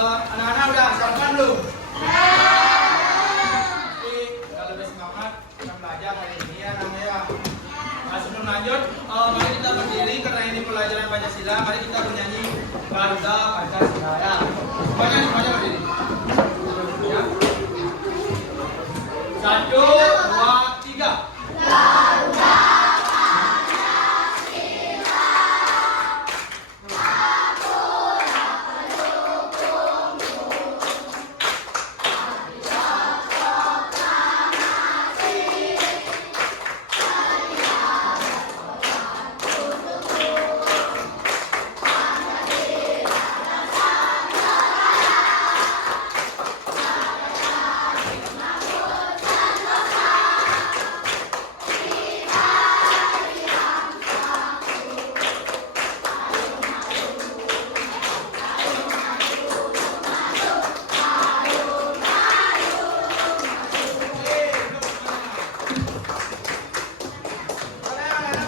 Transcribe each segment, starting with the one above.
Anak-anak udah siapkan belum? Jadi kalau lebih semangat kita belajar hari ini ya namanya. Nah, sebelum lanjut, mari kita berdiri karena ini pelajaran Pancasila. Mari kita bernyanyi Garuda Pancasila ya. Semuanya berdiri. Ya. 1, 2, 3.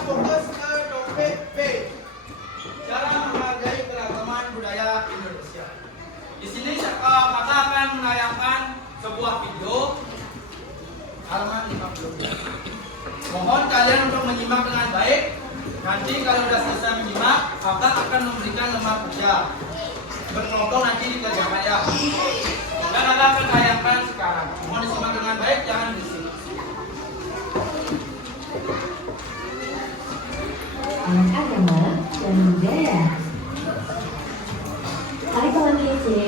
Fokus ke topik B. Cara menghargai keragaman budaya Indonesia. Di sini kakak akan menayangkan sebuah video halaman 50. Mohon kalian untuk menyimak dengan baik. Nanti kalau sudah selesai menyimak, kakak akan memberikan lembar kerja. Berkelompok nanti dikerjakan ya. Dan kakak akan tayangkan sekarang. Mohon disimak dengan baik, jangan berisik. Agama dan budaya. Hai kawan kece,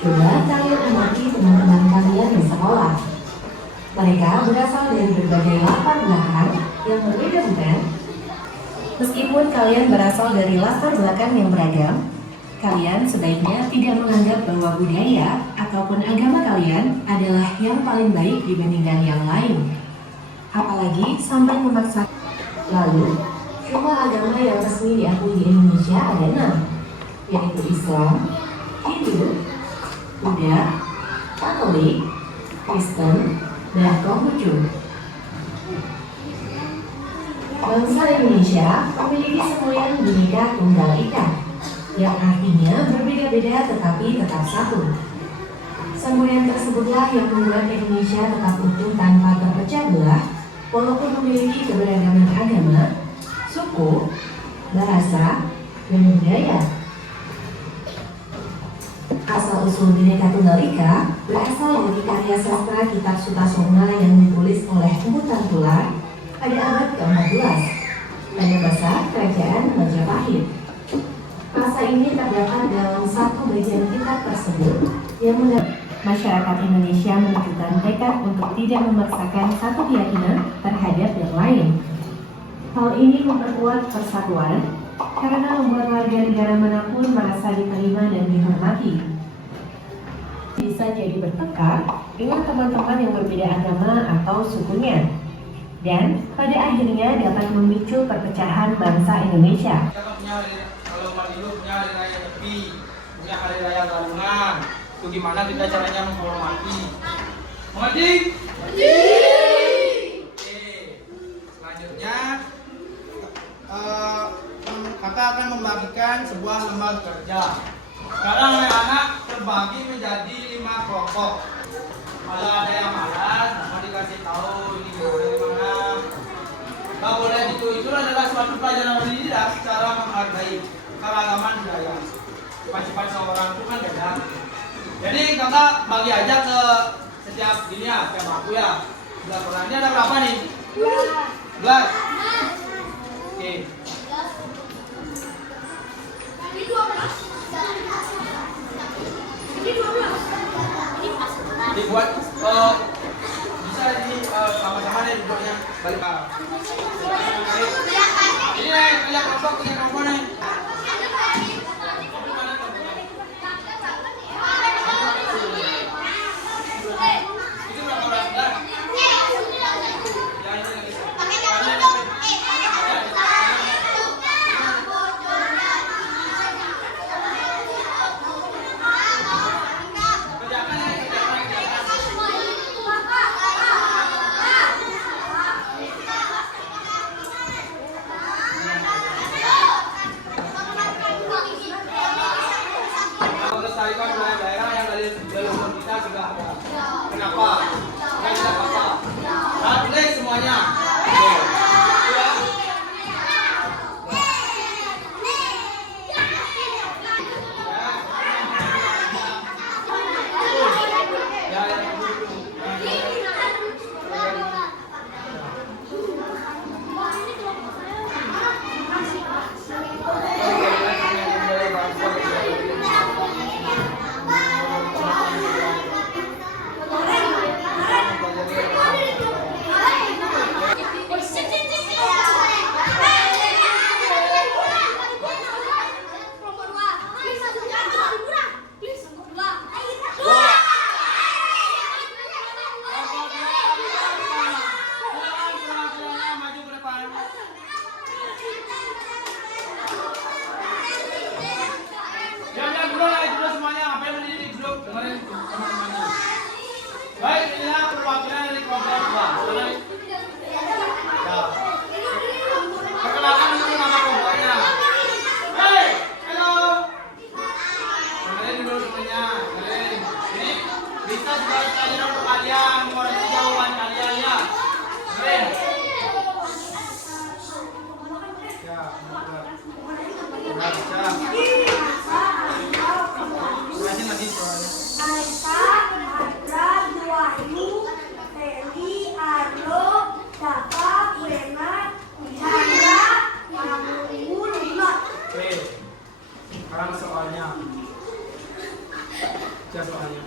coba kalian amati teman-teman kalian di sekolah. Mereka berasal dari berbagai latar belakang yang berbeda bukan? Meskipun kalian berasal dari latar belakang yang beragam, kalian sebaiknya tidak menganggap bahwa budaya ataupun agama kalian adalah yang paling baik dibandingkan yang lain. Apalagi sampai memaksa. Lalu, jumlah agama yang resmi diakui di Indonesia ada 6, yaitu Islam, Hindu, Buddha, Katolik, Kristen, dan Konghucu. Bangsa Indonesia memiliki semboyan Bhinneka Tunggal Ika, yang artinya berbeda-beda tetapi tetap satu. Semboyan tersebutlah yang membuat Indonesia tetap utuh tanpa terpecah belah, walaupun memiliki keberagaman agama, suku, bahasa, dan budaya. Asal-usul Bhinneka Tunggal Ika berasal dari karya sastra Kitab Sutasoma yang ditulis oleh Empu Tangtular pada abad ke-14 pada masa Kerajaan Majapahit. Pasal ini terdapat dalam satu bagian kitab tersebut yang masyarakat Indonesia menunjukkan tekad untuk tidak memaksakan satu keyakinan terhadap yang lain. Hal ini memperkuat persatuan karena membuat warga negara manapun merasa diterima dan dihormati. Bisa jadi bertengkar dengan teman-teman yang berbeda agama atau sukunya, dan pada akhirnya dapat memicu perpecahan bangsa Indonesia. Kalau umat Hindu punya hari raya Nyepi, punya hari raya Galungan. Itu gimana kita caranya menghormati? Mengerti? Selanjutnya kakak akan membagikan sebuah lembar kerja. Sekarang anak-anak terbagi menjadi 5 kelompok. Kalau ada yang malas, mau dikasih tahu ini gimana. Gak boleh gitu. Itu adalah suatu pelajaran pendidikan cara menghargai keragaman budaya. Sifat-sifat seorang itu kan beda. Jadi kakak bagi aja ke setiap gini ya, setiap aku ya. Ini ada berapa nih? 11. Oke. Dibuat bisa ini sama-sama nih dibuatnya balik. Ini nih, punya kelompok nih. Itu berapa orang? Melestarikan budaya leluhur kita sudah ada. Kenapa? Karena kita apa? Nah, boleh semuanya. Oke. Ya. Baik, inilah perwakilan dari kelompok 2. Perkenalkan dulu nama kelompoknya. Hei, halo. Dengerin dulu semuanya. Dengerin. Ini bisa juga pelajaran untuk kalian, mengoreksi jawaban kalian ya. Dengerin. Ya, benar. Terima kasih soalnya. Aisyah, Madra, Wahyu, Feli, Arlo, Dapa, Wena, Chandra, Amun, Not. Oke. Sekarang soalnya. Siapa soalnya?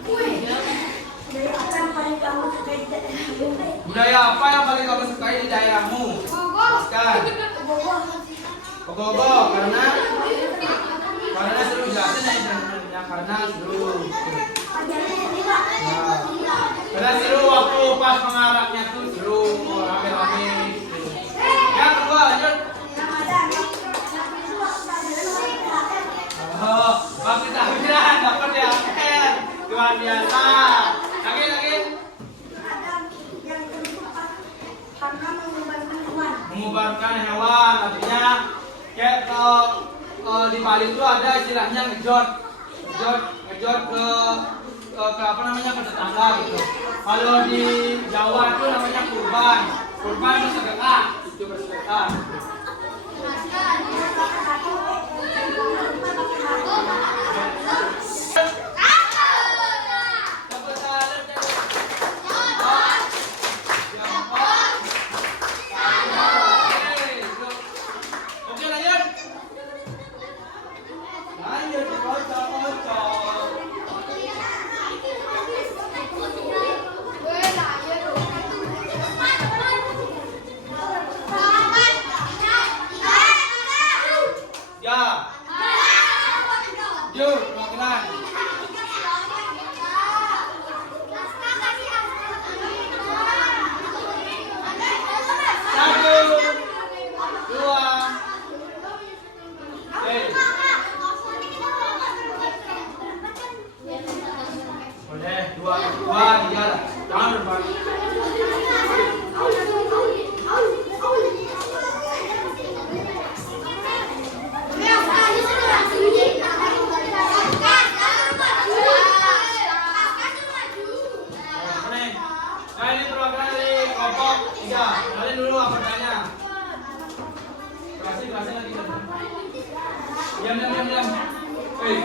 Dari apa yang paling kamu sukai di daerahmu? Budaya apa yang paling kamu sukai di daerahmu? Jelaskan. Ogoh-ogoh, karena seru jelasin ya, karena seru. Nah, karena seru waktu pas mengarangnya tuh seru, rame-rame. Yang kedua lanjut. Oh, waktu tahlilan dapat ya, luar biasa. Lagi. Yang kedua, karena mengubarkan hewan. Mengubarkan hewan, artinya kayak di Bali itu ada istilahnya ngejot ke apa namanya, ke tetangga gitu. Kalau di Jawa itu namanya kurban bersedekah, itu bersedekah. Oke, lanjut. Ya. Yuk, makan. Satu, dua. Boleh, dua, tiga. Jangan berbalik. Nah, ini perwakilan dari kelompok 3. Kalian dulu apa tanya? Jelasin lagi. Diam. Hei.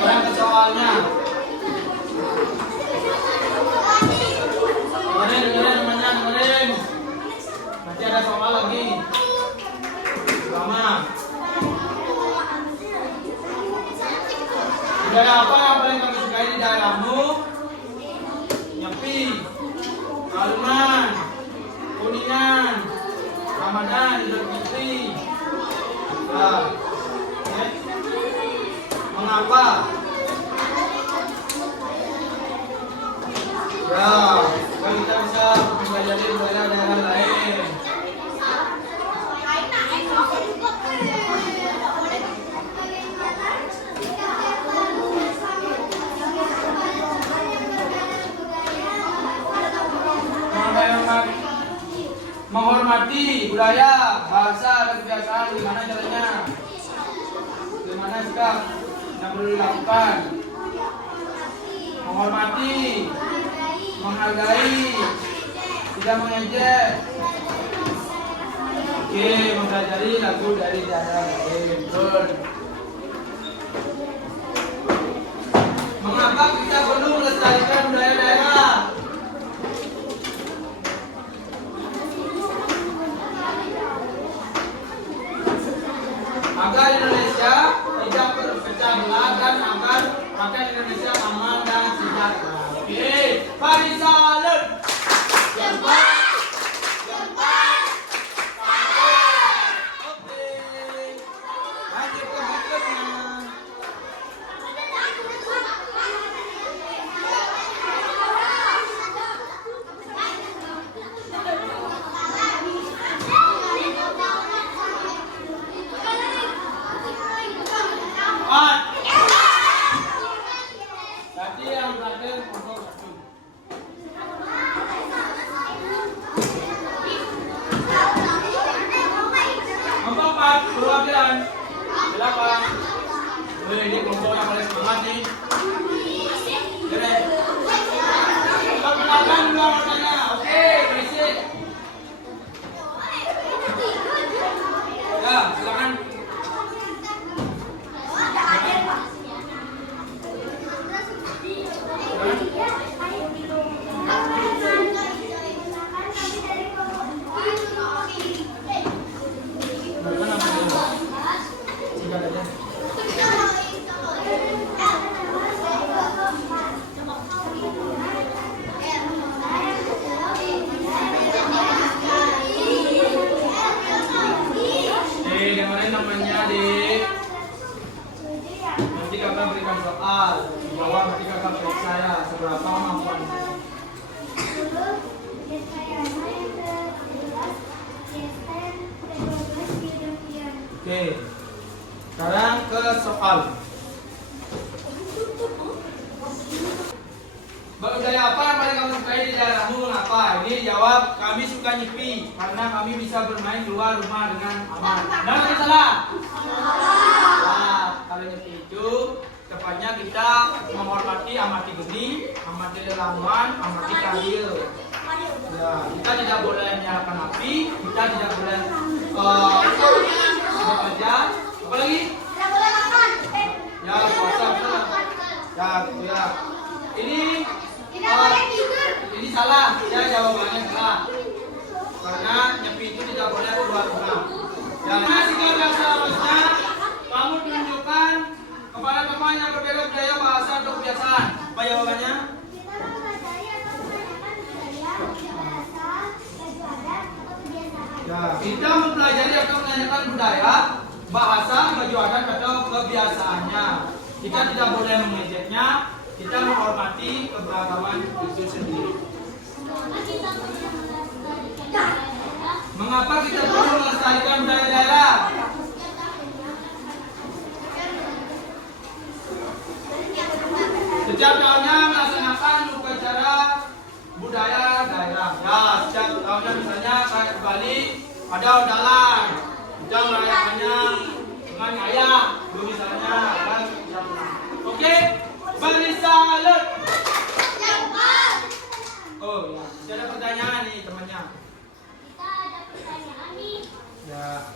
Orang ke soalnya. Dengerin. Nanti ada soal lagi. Lama. Budaya apa yang paling kamu sukai di daerahmu? Nyepi, Alman, Kuningan, Ramadan, Idul Fitri. Ya. Oke. Mengapa? Ya, kan kita bisa mempelajari budaya daerah lain. menghormati budaya, bahasa, dan kebiasaan. Gimana caranya? Gimana sikap yang perlu dilakukan? Menghormati, menghargai, tidak mengejek. Oke, mempelajari lagu dari daerah lain. Betul. Mengapa kita perlu melestarikan budaya daerah? Agar Indonesia tidak berpecah belah dan agar rakyat Indonesia aman dan sejahtera. Oke, bagi salut. Jempat, jempat, oke. Lanjut ke berikutnya. Tadi yang terakhir kelompok satu. Kelompok 4 perwakilan. Silakan. Ini kelompok yang paling semangat nih. Jadi, perkenalkan dulu anggotanya. Oke, berisik. Ya, silakan. Nanti kakak berikan soal, jawab nanti kakak periksa ya seberapa kemampuan. Oke, sekarang ke soal. Budaya apa yang paling kamu sukai di daerahmu? Mengapa? Ini jawab, kami suka nyepi karena kami bisa bermain di luar rumah dengan aman. Benar atau salah? Nah, kalau nyepi itu tepatnya kita menghormati amati geni, amati lelamuan, amati karir. Ya, kita tidak boleh menyalakan api, kita tidak boleh bekerja, apa lagi? Tidak boleh makan. Ya, puasa, benar. Ya, gitu ya. Tidak boleh tidur. Ini salah, ya jawabannya salah. Karena nyepi itu tidak boleh keluar rumah. Ya, sikap yang seharusnya kamu tunjukkan kepada teman yang berbeda budaya, bahasa, atau kebiasaan. Apa jawabannya? Kita mempelajari atau menanyakan budaya, bahasa, baju adat, atau kebiasaan. Ya, kita mempelajari atau menanyakan budaya, bahasa, baju adat, atau kebiasaannya. Kita tidak boleh mengejeknya. Kita menghormati keberagaman itu sendiri. Mengapa kita perlu melestarikan budaya daerah? Setiap tahunnya melaksanakan upacara budaya daerah. Ya, setiap tahunnya misalnya kayak di Bali ada Odalan, kita merayakannya dengan ayah, itu misalnya. Kan? Oke, beri salut. Oh ya, masih ada pertanyaan nih temannya. Kita ada pertanyaan nih. Ya.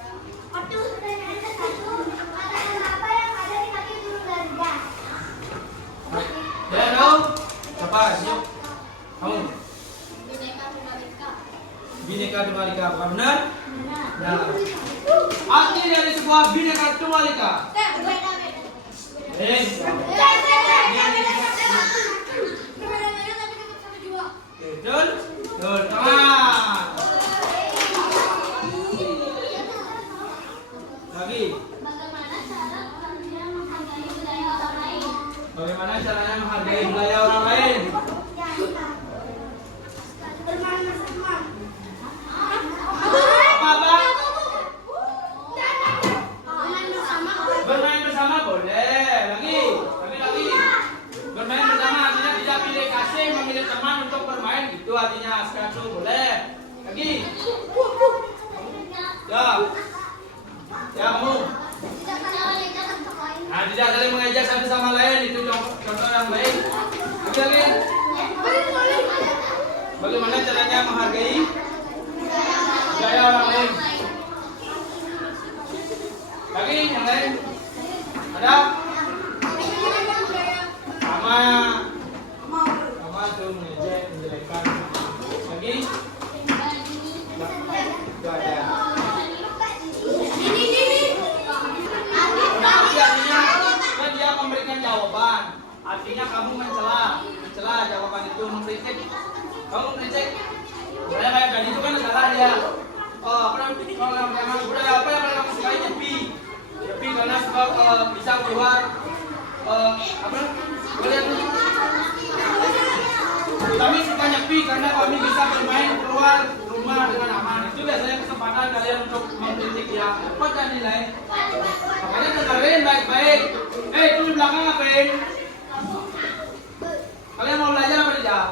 Waktu pertanyaan ke satu, kata-kata apa yang ada di kaki burung Garuda? Ya, tahu? Siapa? Yuk. Kamu. Bineka Tunggal Ika, bukan benar? Benar. Ya. Arti dari sebuah Bineka Tunggal Ika. Beda-beda. Betul? Betul. Tangan. Lagi. Bagaimana caranya menghargai budaya orang lain? Apa? Bermain bersama boleh. Lagi. Bermain bersama artinya tidak pilih kasih, memilih teman untuk bermain. Itu artinya sekatu boleh. Lagi. tidak saling mengejek satu sama lain itu contoh yang baik. Oke, lagi. Bagaimana caranya menghargai budaya orang lain? Lagi yang lain? Ada? Sama tuh mengejek, menjelekkan. Lagi? Itu ada. Tapi artinya kan dia memberikan jawaban. Artinya kamu mencela jawaban itu, mengkritik. Kamu mengkritik. Kayak tadi itu kan salah dia. Kalau yang budaya apa yang paling kamu sukai? Nyepi karena suka bisa keluar apa? Kalian kami suka nyepi karena kami bisa bermain keluar rumah dengan aman. Itu biasanya kesempatan kalian untuk mengkritik ya. Apa kan nilai? Makanya dengerin baik-baik. Itu di belakang ngapain? Kalian mau belajar apa tidak?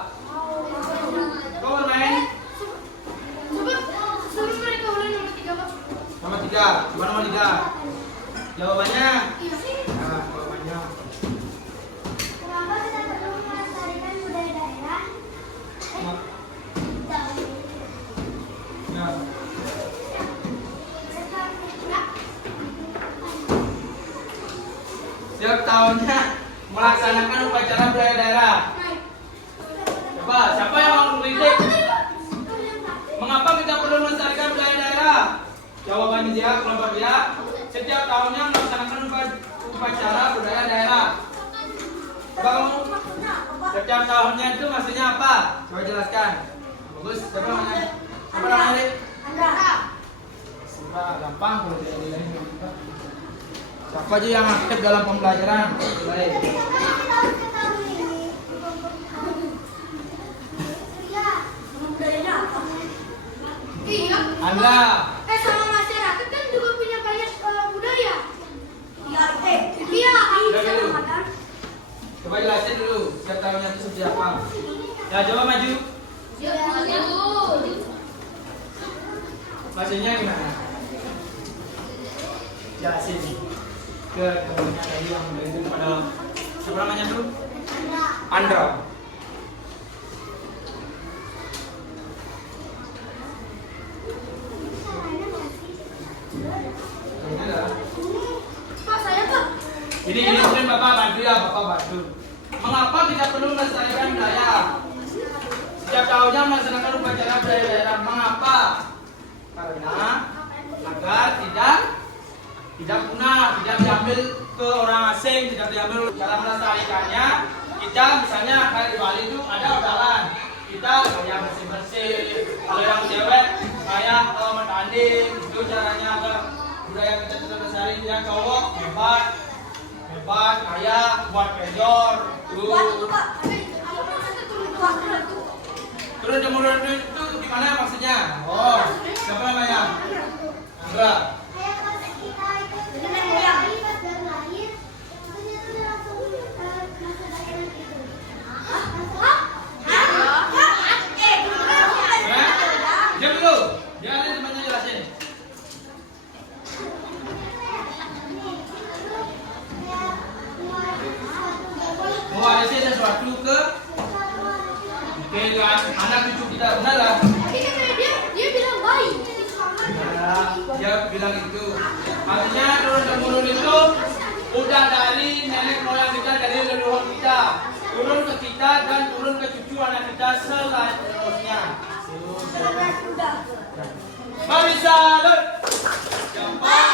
Kau bermain? Nomor 3. Gimana nomor 3? Jawabannya? Nah, jawabannya. Kenapa kita perlu melestarikan budaya daerah? Ya. Setiap tahunnya melaksanakan upacara budaya daerah. Coba, siapa yang mau mengkritik? Mengapa kita perlu melestarikan budaya daerah? Jawabannya dia, kelompok dia. Setiap tahunnya melaksanakan upacara budaya daerah. Coba kamu. Setiap tahunnya itu maksudnya apa? Coba jelaskan. Bagus. Siapa namanya? Apa namanya? Sudah gampang kalau tidak nilainya. Siapa aja yang aktif dalam pembelajaran? Baik. Anda. Sama masyarakat kan juga punya banyak budaya. Iya. Coba jelasin dulu. Setiap tahunnya itu seperti apa? Ya, coba maju. Maksudnya gimana? Jelasin ke temannya tadi yang itu pada siapa namanya tuh? Andra. Ini mungkin Bapak bantu ya, Bapak bantu. Mengapa kita perlu melestarikan budaya? Setiap tahunnya melaksanakan upacara budaya daerah. Mengapa? Karena agar tidak punah, tidak diambil ke orang asing, tidak diambil. Cara melestarikannya, kita misalnya kayak di Bali itu ada odalan. Kita kayak bersih-bersih. Kalau yang cewek kayak bertanding, itu caranya agar budaya kita tetap lestari. Yang cowok hebat, kayak buat pejor, turun temurun itu gimana maksudnya? Oh, siapa namanya? Andra. Diam dulu, dia ada temannya jelasin. Mewarisi sesuatu ke anak cucu kita, benar lah. Dia bilang baik. Dia bilang itu. Artinya turun temurun itu udah dari nenek moyang kita, dari leluhur kita, turun ke kita dan turun ke cucu anak kita selanjutnya. Mari salut. Jampak.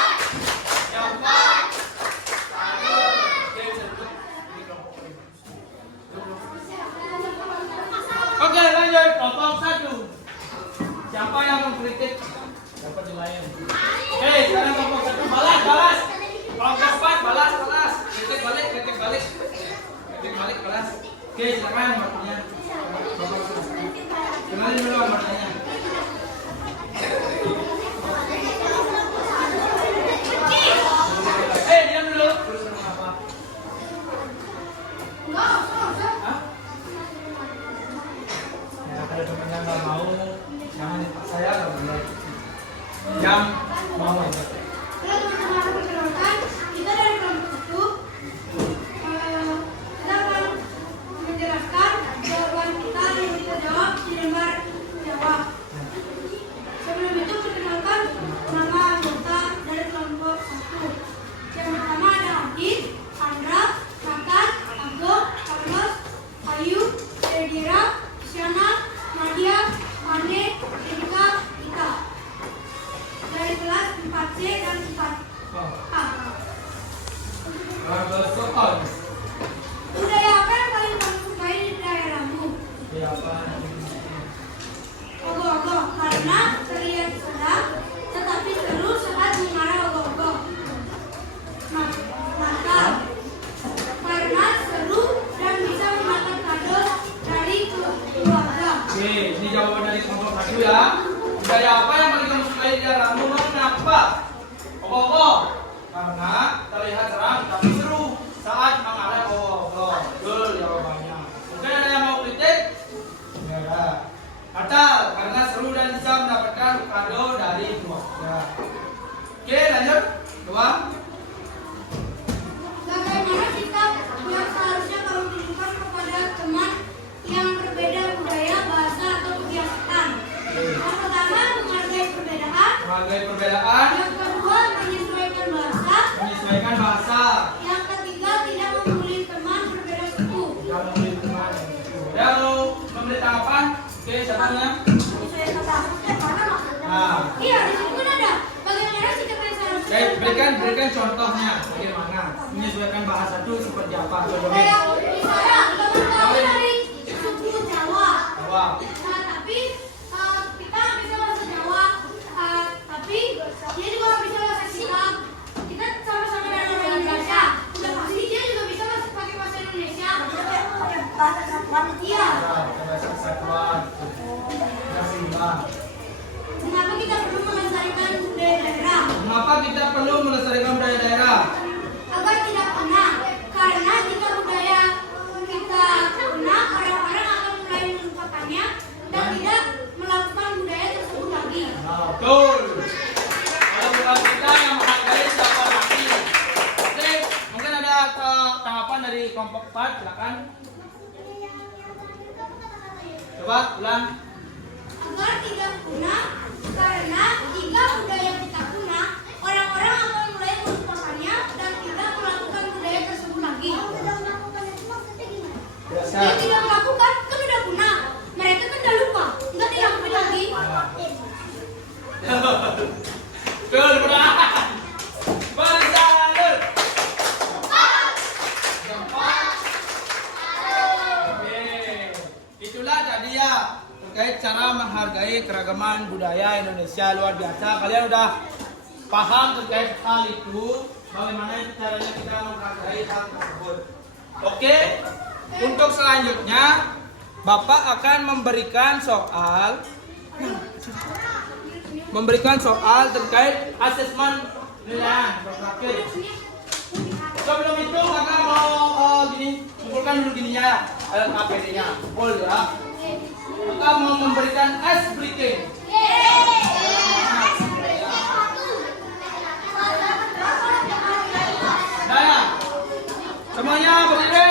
Oke, lanjut. Kelompok 1. Siapa yang mengkritik? Dapat nilainya. Oke, sekarang kelompok 1 balas. Kelompok 4 balas. Kritik balik, balas. Oke, silakan waktunya. Kenalin dulu warnanya. Diam dulu. Terus apa? Hah? Ya, kalau temennya nggak mau, jangan dipaksa ya, nggak boleh. Yang mau aja. Kita dari kelompok 1 Ons. Budaya apa yang paling kamu sukai di daerahmu? Ya apa? Ogoh-ogoh, karena terlihat sedap, tetapi seru saat mengarah ogoh-ogoh. Mantap, karena seru dan bisa mendapat kado dari keluarga. Oke, ini jawaban dari kelompok 1 ya. Budaya apa yang paling kamu sukai di daerahmu? Kenapa? Ogoh-ogoh. Karena terlihat seram tapi seru saat mengarah ogoh-ogoh. Betul jawabannya. Mungkin ada yang mau kritik? Ya. Batal karena seru dan bisa mendapatkan kado dari keluarga. Oke, lanjut. Dua. Bagaimana sikap yang seharusnya kamu tunjukkan kepada teman yang berbeda budaya, bahasa, atau kebiasaan? Yang pertama, menghargai perbedaan. Menghargai perbedaan, Yang kedua, menyesuaikan bahasa. menyesuaikan bahasa, Yang ketiga, tidak membuli teman berbeda suku. dan memberi teman. Ya, mau memberi tanggapan? Oke, siapa yang? Menyesuaikan bahasa, karena maksudnya. Nah, Iya, di situ ada. Bagaimana sikap yang seharusnya? berikan contohnya. Bagaimana menyesuaikan bahasa itu seperti apa? Contohnya. Kayak misalnya teman-teman dari suku Jawa. Jawa. Nah, tapi kita nggak bisa bahasa Jawa, tapi dia juga nggak bisa bahasa kita. Kita sama-sama dari orang Indonesia. Udah pasti dia juga bisa pakai bahasa Indonesia. Bahasa satuan. Iya. Bahasa satuan. Kasih Bang. Mengapa kita perlu melestarikan budaya daerah? Mengapa kita perlu melestarikan budaya daerah? Agar tidak punah. Karena jika budaya kita punah, orang-orang akan mulai melupakannya dan tidak melakukan budaya tersebut lagi. Nah, betul. Kalau bukan kita yang menghargai siapa lagi? Oke, mungkin ada tanggapan dari kelompok 4, silakan. Coba ulang. Agar tidak punah, karena jika budaya kita punah, orang-orang akan mulai melupakannya dan tidak melakukan budaya tersebut lagi. Biasa. Dia tidak melakukan, kan udah punah. Mereka kan udah lupa, nggak dilakukan lagi. Betul, benar. Bersalur. Oke, itulah tadi ya terkait cara menghargai keragaman budaya Indonesia luar biasa. Kalian udah paham terkait hal itu, bagaimana caranya kita menghargai hal tersebut. Oke, untuk selanjutnya Bapak akan memberikan soal terkait asesmen penilaian terakhir. Sebelum itu kakak mau gini, kumpulkan dulu gininya ya, alat APD-nya, kumpul ya. Kakak mau memberikan ice breaking. Nah ya, semuanya berdiri.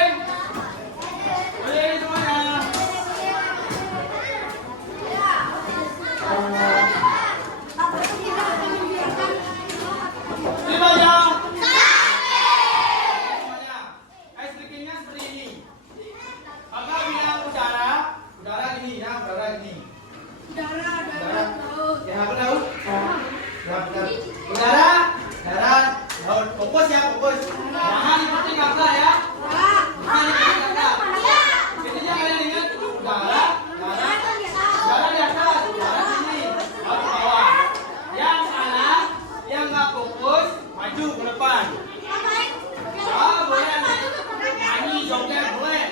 Berdiri semuanya. Semuanya. Semuanya. Ice breaking-nya seperti ini. Kakak bilang udara gini ya, udara gini. Darat, laut. Ya, aku laut. Udara, darat, laut. Fokus ya, fokus. Jangan ikuti kakak ya. Jangan ikuti kakak. Intinya kalian ingat udara, darat, udara di atas, udara sini, laut ke bawah. Yang salah, yang nggak fokus, maju ke depan. Ah, boleh. Nyanyi, joget, boleh.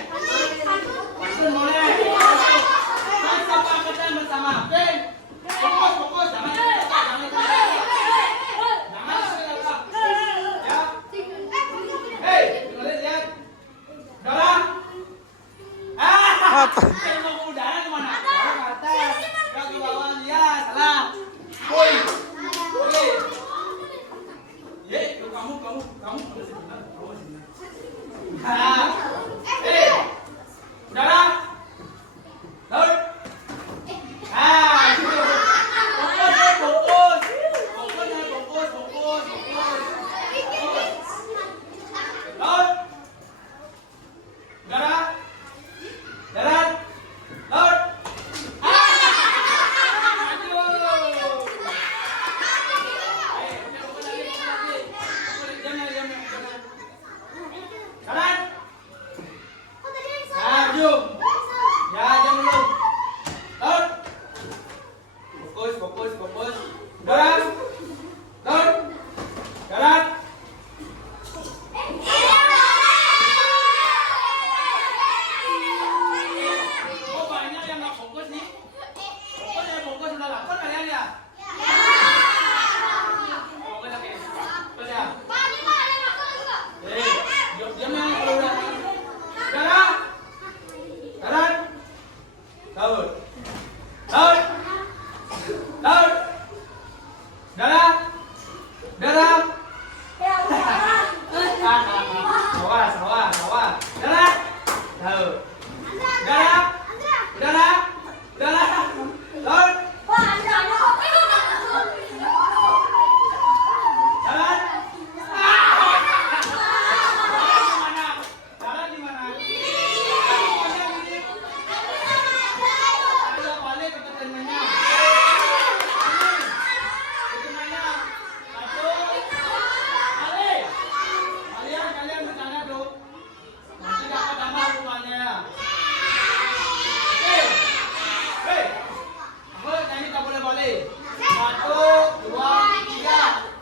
Pantun boleh. Kita sapa angkatan bersama, oke? Fokus, fokus, jangan ikut kakak, jangan ikut kakak. Jangan ikut kakak. Ya. Hei, dengerin lihat. Udara. Saya mau ke udara kemana? Ke atas. Nggak ke bawah. Ya, salah. Woi. Woi. Ye, kamu. Kamu sebentar. Nah. Hei. Udara. Laut. Situ. Fokus. Laut. Udara. Darat. Laut. Maju. Sawah. Udah. Tahu. Udah. Laut. Jalan. Jalan di mana? Udah balik ke temennya. Temennya. Satu. Balik. Kalian bercanda tuh. Nanti dapat tambah hukumannya. Hei. Aku nyanyi tak boleh balik. 1, 2, 3.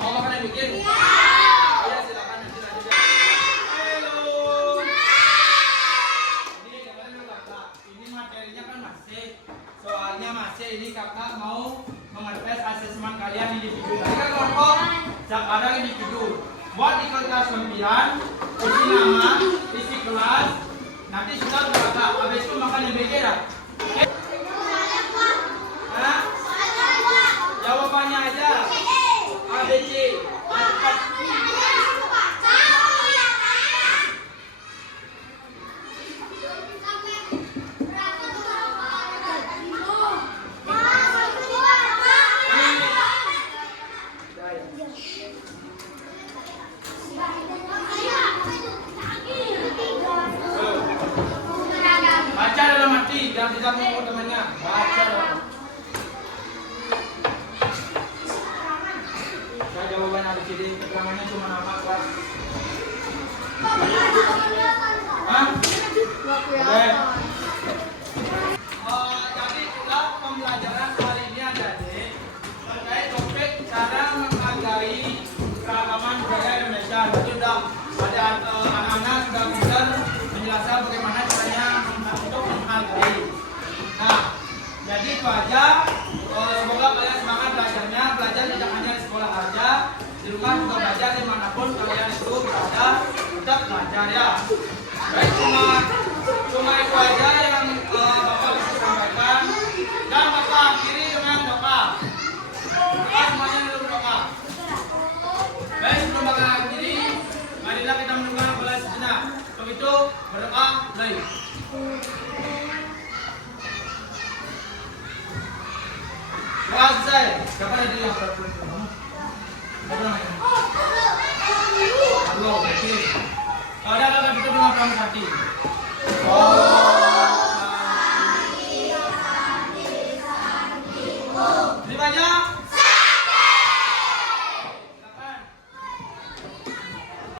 Mau makan yang bikin? Iya, silakan nanti lanjut. Halo. Ini dengerin dulu kakak. Ini materinya kan masih. Soalnya masih ini kakak mau mengetes asesmen kalian individu. Tadi kan kelompok, sekarang individu. Buat di kelas 9, isi nama, isi kelas. Nanti sudah kakak. Habis itu makan yang bikin ya. Hah? Jawabannya aja. ABC. Cepat. Baca dalam hati, jangan tidak mengukur temannya. Baca dalam. Saya jawaban ABCD, keterangannya cuma nama kelas. Hah? Oke. Jadi itulah pembelajaran hari ini adik-adik terkait topik cara menghargai keragaman budaya Indonesia. Jadi udah ada anak-anak sudah bisa menjelaskan bagaimana caranya untuk menghargai. Nah, jadi itu aja. Semoga kalian semangat belajarnya. Belajar tidak hanya di sekolah aja, di rumah juga belajar, dimanapun kalian itu berada, tetap belajar ya. Baik, cuma itu aja yang Bapak bisa sampaikan. Dan Bapak akhiri dengan doa. Doa semuanya dulu berdoa. Baik, sebelum Bapak akhiri, marilah kita mendengar kelas sejenak. Begitu berdoa, mulai. Doa selesai. Siapa yang yang berdoa? Siapa namanya? Allah, oke. Kalau ada kita berdoa hati.